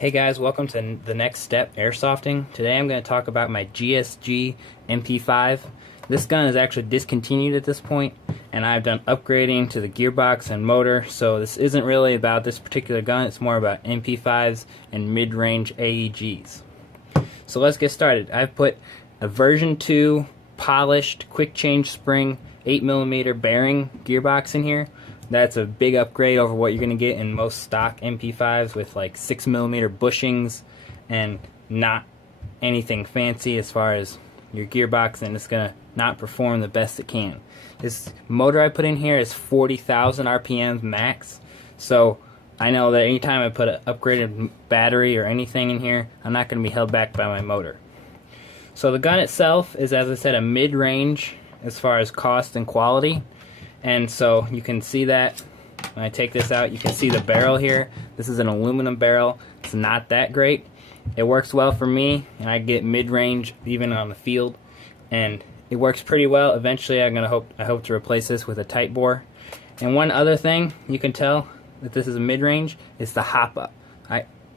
Hey guys, welcome to the next step, airsofting. Today I'm going to talk about my GSG mp5. This gun is actually discontinued at this point, and I've done upgrading to the gearbox and motor, so this isn't really about this particular gun, it's more about mp5s and mid-range AEGs. So let's get started. I've put a version 2 polished quick change spring 8mm bearing gearbox in here. That's a big upgrade over what you're going to get in most stock mp5s with like 6mm bushings and not anything fancy as far as your gearbox, and it's going to not perform the best it can. This motor I put in here is 40,000 RPMs max, so I know that anytime I put an upgraded battery or anything in here, I'm not going to be held back by my motor. So the gun itself is, as I said, a mid-range as far as cost and quality. And so you can see that when I take this out, you can see the barrel here. This is an aluminum barrel. It's not that great. It works well for me, and I get mid-range even on the field, and it works pretty well. Eventually I hope to replace this with a tight bore. And one other thing you can tell that this is a mid-range is the hop up.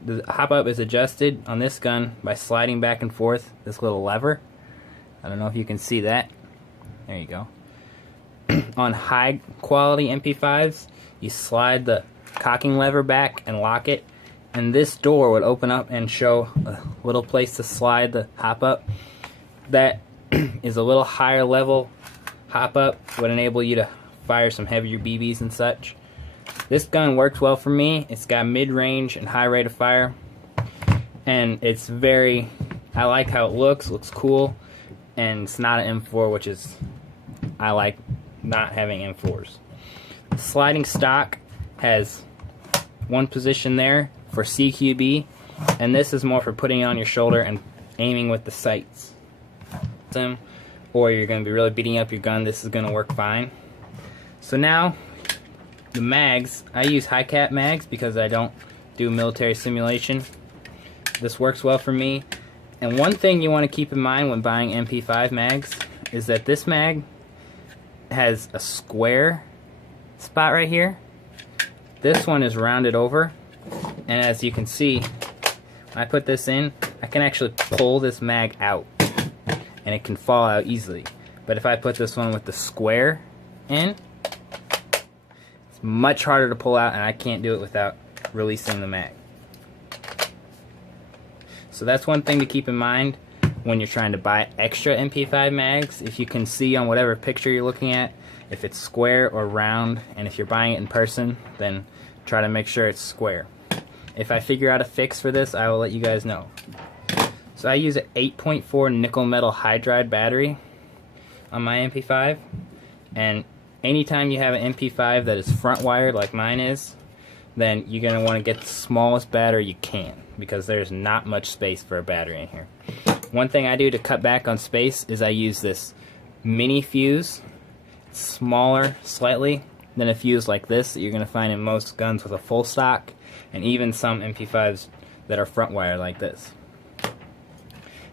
The hop up is adjusted on this gun by sliding back and forth this little lever. I don't know if you can see that. There you go. On high quality mp5s, you slide the cocking lever back and lock it, and this door would open up and show a little place to slide the hop up. That is a little higher level hop up, would enable you to fire some heavier BBs and such. This gun works well for me. It's got mid-range and high rate of fire, and it's I like how it looks cool, and it's not an M4, which is, I like not having M4s. The sliding stock has one position there for CQB, and this is more for putting it on your shoulder and aiming with the sights. Or you're going to be really beating up your gun, this is going to work fine. So now, the mags, I use high cap mags because I don't do military simulation. This works well for me. And one thing you want to keep in mind when buying mp5 mags is that this mag has a square spot right here. This one is rounded over, and as you can see, when I put this in, I can actually pull this mag out and it can fall out easily. But if I put this one with the square in, it's much harder to pull out, and I can't do it without releasing the mag. So that's one thing to keep in mind when you're trying to buy extra mp5 mags. If you can see on whatever picture you're looking at if it's square or round, and if you're buying it in person, then try to make sure it's square. If I figure out a fix for this, I will let you guys know. So I use an 8.4 nickel metal hydride battery on my mp5, and anytime you have an mp5 that is front wired like mine is, then you're going to want to get the smallest battery you can, because there's not much space for a battery in here. One thing I do to cut back on space is I use this mini fuse. It's smaller slightly than a fuse like this that you're going to find in most guns with a full stock, and even some mp5s that are front wire like this.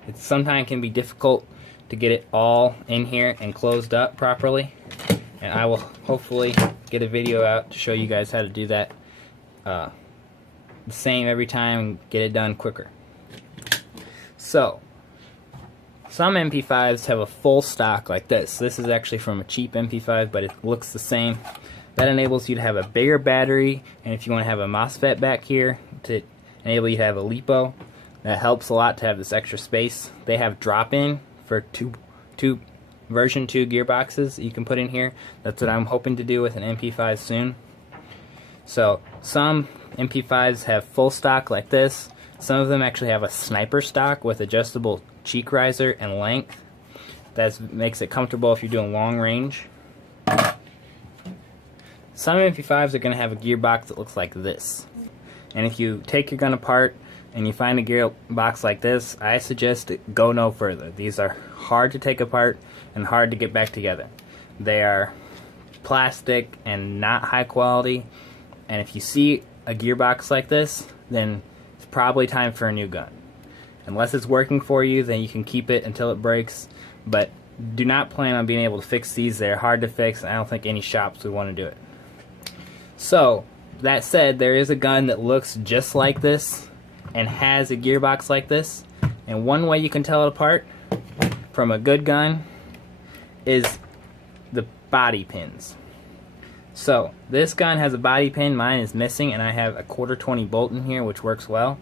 It sometimes can be difficult to get it all in here and closed up properly, and I will hopefully get a video out to show you guys how to do that the same every time, get it done quicker. So some mp5s have a full stock like this. This is actually from a cheap mp5, but it looks the same. That enables you to have a bigger battery, and if you want to have a MOSFET back here to enable you to have a LiPo, that helps a lot to have this extra space. They have drop-in for two version 2 gearboxes you can put in here. That's what I'm hoping to do with an mp5 soon. So some mp5s have full stock like this. Some of them actually have a sniper stock with adjustable cheek riser and length. That makes it comfortable if you're doing long range. Some mp5s are going to have a gearbox that looks like this. And if you take your gun apart and you find a gearbox like this, I suggest go no further. These are hard to take apart and hard to get back together. They are plastic and not high quality, and if you see a gearbox like this, then it's probably time for a new gun. Unless it's working for you, then you can keep it until it breaks, but do not plan on being able to fix these. They're hard to fix, and I don't think any shops would want to do it. So, that said, there is a gun that looks just like this, and has a gearbox like this. And one way you can tell it apart from a good gun is the body pins. So this gun has a body pin, mine is missing, and I have a 1/4 bolt in here, which works well.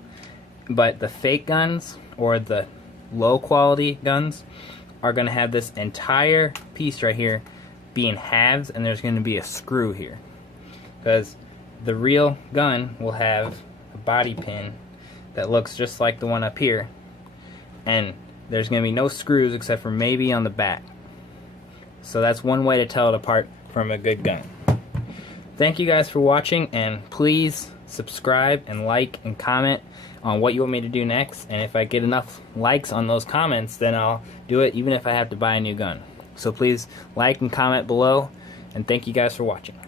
But the fake guns, or the low quality guns, are going to have this entire piece right here being halves, and there's going to be a screw here. Because the real gun will have a body pin that looks just like the one up here, and there's going to be no screws except for maybe on the back. So that's one way to tell it apart from a good gun. Thank you guys for watching, and please subscribe and like and comment on what you want me to do next, and if I get enough likes on those comments, then I'll do it even if I have to buy a new gun. So please like and comment below, and thank you guys for watching.